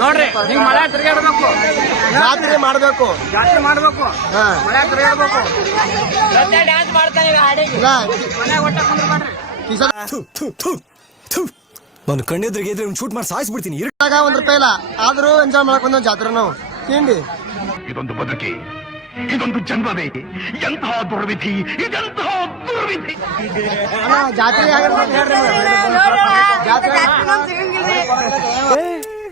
ನೋಡ್ರಿ ಹಿಂಗ್ ಮಳೆ ತಿರ್ಗಾಡ್ಬೇಕು ಜಾತ್ರೆ ಮಾಡಬೇಕು. ಜಾತ್ರೆ ಮಾಡ್ಬೇಕು. ಮಳೆ ತಿರ್ಗಾಡ್ಬೇಕು ಡ್ಯಾನ್ಸ್ ಮಾಡ್ತಾನೆ ಹಾಡಿಗೆ? ಮನೆ ಒಟ್ಟ ಕುಂದ್ರಬೇಡ್ರಿ. ನಾನು ಕಣ್ಣೆದ್ರಿಗೆ ಇದ್ರೆ ಶೂಟ್ ಮಾಡಿ ಸಾಯಿಸ್ಬಿಡ್ತೀನಿ. ಇರ್ತಾಗ ಒಂದ್ ರೂಪಾಯಿ ಇಲ್ಲ. ಆದ್ರೂ ಎಂಜಾಯ್ ಮಾಡಕ್ ಬಂದ ಜಾತ್ರೆ ನಾವು. ತಿಂಡಿ. ಇದೊಂದು ಬದುಕಿ ಇದೊಂದು ಜನ್ಮವೇ. ಎಂತಹ ದುರ್ವಿಧಿ ಇದೆಂತಹ ದುರ್ವಿಧಿ. ಅಣ್ಣ ಜಾತ್ರೆ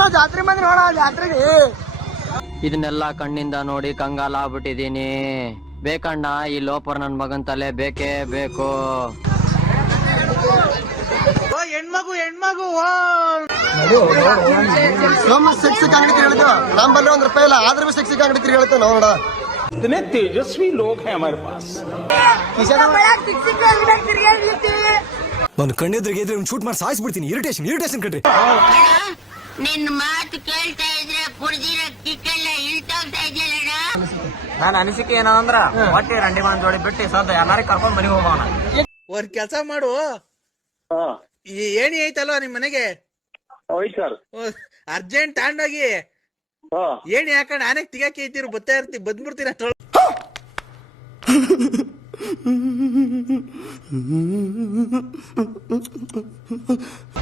ನಾವು ಜಾತ್ರೆ ಬಂದ್ರಿ ನೋಡ ಜಾತ್ರೆಗೆ ಇದನ್ನೆಲ್ಲ ಕಣ್ಣಿಂದ ನೋಡಿ ಕಂಗಾಲ ಆಗ್ಬಿಟ್ಟಿದೀನಿ ಬೇಕಣ್ಣ ಈ ಲೋಪರ್ ನನ್ ಮಗನ್ ತಲೆ ಬೇಕೇ ಬೇಕು ನಮ್ಮ ಸೆಕ್ಸಿ ಅಂಗಡಿ ತಿರುಗಿತು ನಮ್ಮಲ್ಲಿ ಒಂದ್ ರೂಪಾಯಿ ಇಲ್ಲ ಆದ್ರೂ ಬಿ ಸೆಕ್ಸಿ ಅಂಗಡಿ ತಿರುಗಿತು ನೋಡ इतने तेजस्वी लोग हैं हमारे पास ನಾನು ಕಣ್ಣೆದ್ರಿಗೆ ಇದ್ರೆ ಶೂಟ್ ಮಾಡಿ ಸಾಯಿಸ್ಬಿಡ್ತೀನಿ ಇರಿಟೇಷನ್ ಇರಿಟೇಷನ್ ಕಣ್ರಿ ನಿನ್ ಮಾತು ಕೇಳ್ತಾ ಇದ್ರೆ ಕುಡ್ದಿರ ಕಿಕ್ಕೆಲ್ಲ ಇಳ್ತೋಗ್ತಾ ಇದೆಯಲ್ಲ ನಾನು ಅನಿಸಿಕೆ ಏನಂದ್ರ ಹೊಟ್ಟೆ ರಂಡಿ ಮಾನ್ ಜೋಡಿ ಬಿಟ್ಟು ಸದ್ದ ಎಲ್ಲಾರು ಕರ್ಕೊಂಡ್ ಮನೆಗೆ ಹೋಗೋಣ. ಒಂದ್ ಕೆಲಸ ಮಾಡು. ಈ ಏಣಿ ಐತಲ್ವಾ ನಿಮ್ ಮನೆಗೆ? ಸರ್. ಅರ್ಜೆಂಟ್ ತಗೊಂಡೋಗಿ. ಏಣಿ ಹಾಕೊಂಡ್ ಆನೆ ತಿಗಾಕಿ ಐತಿರು ಬತ್ತಾ ಇರ್ತಿ ಬಂದ್ಬಿಡ್ತೀನಿ ಅಷ್ಟ್ರೊಳಗೆ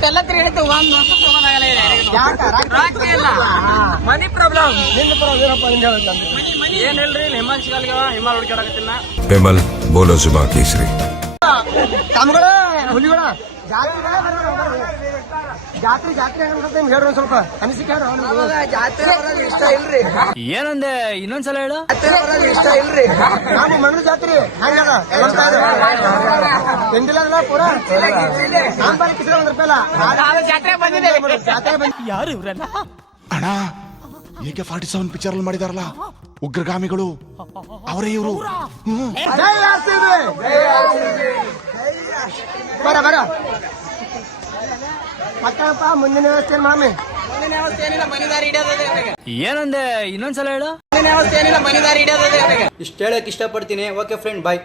ಎಲ್ಲ ತಿರುಗಿತ್ತು ಒಂದ್ ಮನಿ ಪ್ರಾಬ್ಲಮ್. ಏನ್ ಹೇಳ್ರಿ? ಹಿಮಾಂಶ್ ಗಾಲ್ಗೆವ ಹಿಮಾಲ್ ಹುಡುಕಾಡಕತ್ತಿನ ಬೆಮಲ್ ಬೋಲೋ ಸುಭಾ ಕೇಸರಿ. ಹುಲಿಗಳ ಜಾತಿ ಜಾತ್ರೆ ಜಾತ್ರೆ ಹೇಳ್ರಿ ಒಂದ್ ಸ್ವಲ್ಪ. ಅನಿಸಿಕೆ ಜಾತ್ರೆ ಬರೋದು ಇಷ್ಟ ಇಲ್ರಿ. ಏನಂದೆ ಇನ್ನೊಂದ್ಸಲ ಹೇಳು. ಜಾತ್ರೆ ಬರೋದು ಇಷ್ಟ ಇಲ್ರಿ. ನಾನು ಮಣ್ಣು ಜಾತ್ರೆ. ಹಂಗದ ತಿಂದಿಲ್ಲ ಪೂರ? ಒಂದ್ ರೂಪಾಯಿ ಜಾತ್ರೆ ಬಂದಿದೆ ಜಾತ್ರೆ ಬಂದ್ ಯಾರು ಇವ್ರಲ್ಲ ಅಣ್ಣ ಈಗ ಫಾರ್ಟಿ ಸೆವೆನ್ ಪಿಕ್ಚರ್ ಅಲ್ಲಿ ಮಾಡಿದಾರಲ್ಲ. ಉಗ್ರಗಾಮಿಗಳು ಅವರೇ ಇವರು. ಬರ ಬರ. ಮತ್ತಪ್ಪ ಮುಂದಿನ ವ್ಯವಸ್ಥೆ ಮಾಮಿ? ಮುಂದಿನ ಅವಸ್ಥೆ ಏನಿಲ್ಲ ಮನಿ ದಾರಿ ಹಿಡಿಯೋದೇ ಏನಂದೆ ಇನ್ನೊಂದ್ಸಲ ಹೇಳು. ಮುಂದಿನ ಅವಸ್ಥೆ ಏನಿಲ್ಲ ಮನಿ ದಾರಿ ಹಿಡಿಯೋದೇ ಇಷ್ಟ ಹೇಳಕ್ ಇಷ್ಟಪಡ್ತೀನಿ. Okay friend bye